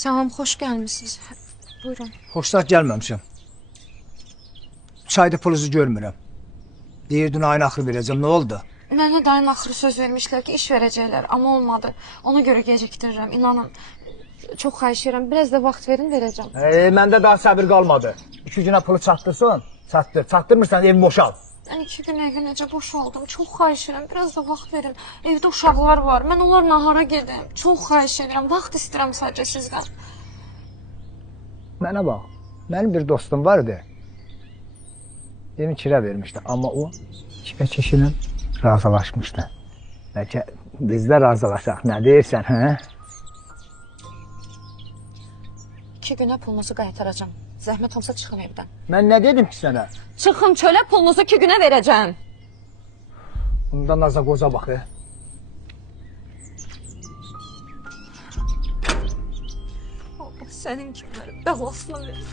Salam, xoş gəlmisiniz. Buyurun. Xoşsaq gəlməmişəm. Çayda pulunuzu görmürəm. Deyirdin ayın axırı verəcəm, nə oldu? Mənə dayın axırı söz vermişlər ki, iş verəcəklər, amma olmadı. Ona görə gecikdirirəm, inanın. Çox xahiş edirəm, biraz da vaxt verin, verəcəm. Məndə daha səbir qalmadı. 2 günə pulu çatdırsın, çatdır. Çatdırmırsan ev boşal. Mən 2 gün evə necə boşaldım, çox xahiş edirəm, biraz da vaxt verin. Evdə uşaqlar var, mən onlar nahara gedim. Çox xahiş edirəm, vaxt istəyirəm sadəcə sizdən. Mənə bax, mənim bir dostum vardı. Evin kirə vermişdi, amma o kişilə razılaşmışdı. Bəlkə biz də razılaşaq, nə deyirsən, hə? 2 günə pulunuzu qaytaracam. Zəhmət olsa çıxın evdən. Mən nə dedim ki sənə? Çıxın çölə, pulunuzu 2 günə verəcəm. Bunda naza qoza bax, Allah sənin kimləri bəlasını verir.